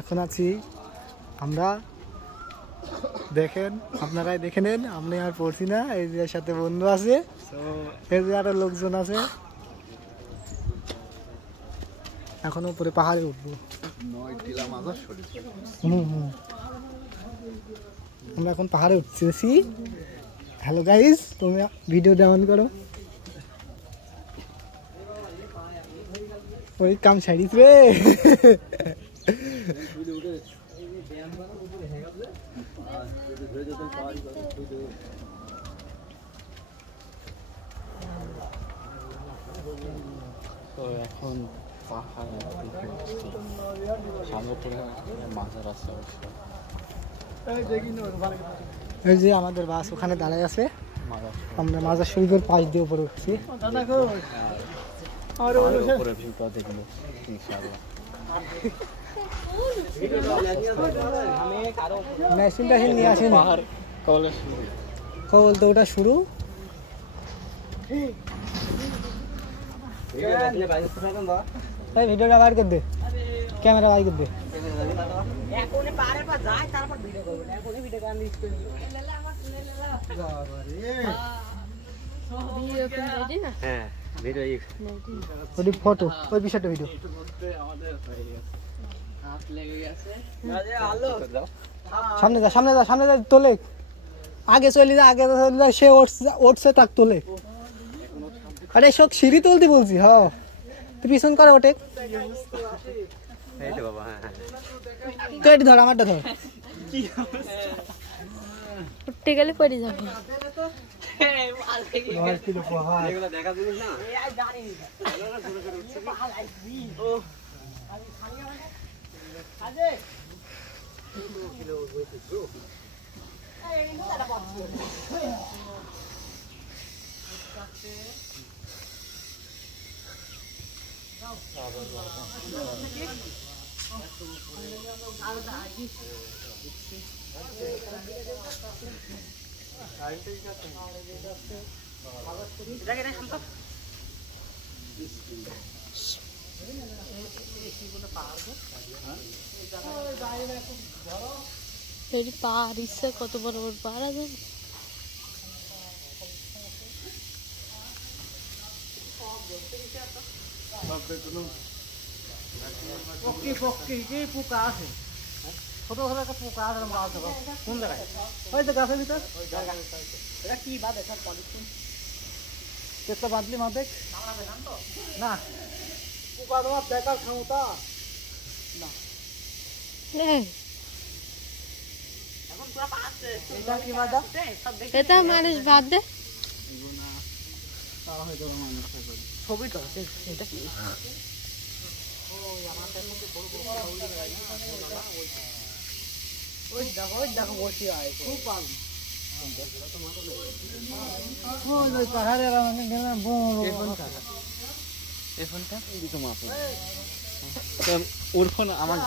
এখন আছি আমরা, দেখেন আপনারাই দেখে নেন, আমি আর পড়ছি না। এই যে সাথে বন্ধু আছে, এই যে আরো লোকজন আছে। এখন উপরে পাহাড়ে উঠবো। আমরা এখন পাহাড়ে উঠতেছি। হ্যালো গাইস, তুমি ভিডিও ডাউন করো। ওই কাম ছাড়িস রে। তো এখন এই যে আমাদের বাস ওখানে দাঁড়ায় আছে, আমরা মাজার শরীফের পাশ দিয়ে উপরে উঠছি। মেশিনটা নিয়ে আসেন, কবল তো ওটা শুরু। ভিডিওটা বার কর দে, ক্যামেরা বার কর দে। ফটো ওই বিষয়টা ভিডিও সামনে যা, সামনে যা, সামনে যা, তোলে আগে চলে যা, আগে চলে যা। সে উঠছে তাক তোলে। আরে সব সিঁড়ি তুলতে বলছি। হ্যাঁ তুই পিছন করে ওঠে তো, এটি ধর, আমারটা ধর। উঠতে গেলে পড়ে যাবে। পাহাড় ইচ্ছে কত বড় বড় পাহাড় আছে। পোকা আছে, ছোট ছোট একটা পোকা আছে। কোন জায়গায়? ওই যে গাছের ভিতর। কি বাঁধে সব পলিথিন কেসটা বাঁধলি মাঝে না, পোকা দেওয়া দেখার ক্ষমতা না। এটা মানুষ বাদ দে ছবি তো এটা কি? ওই দেখো, ওই দেখো বসে আয়, খুব পাবি। ওই পাহাড়ের আমাকে গেলাম ওর ফোন আমার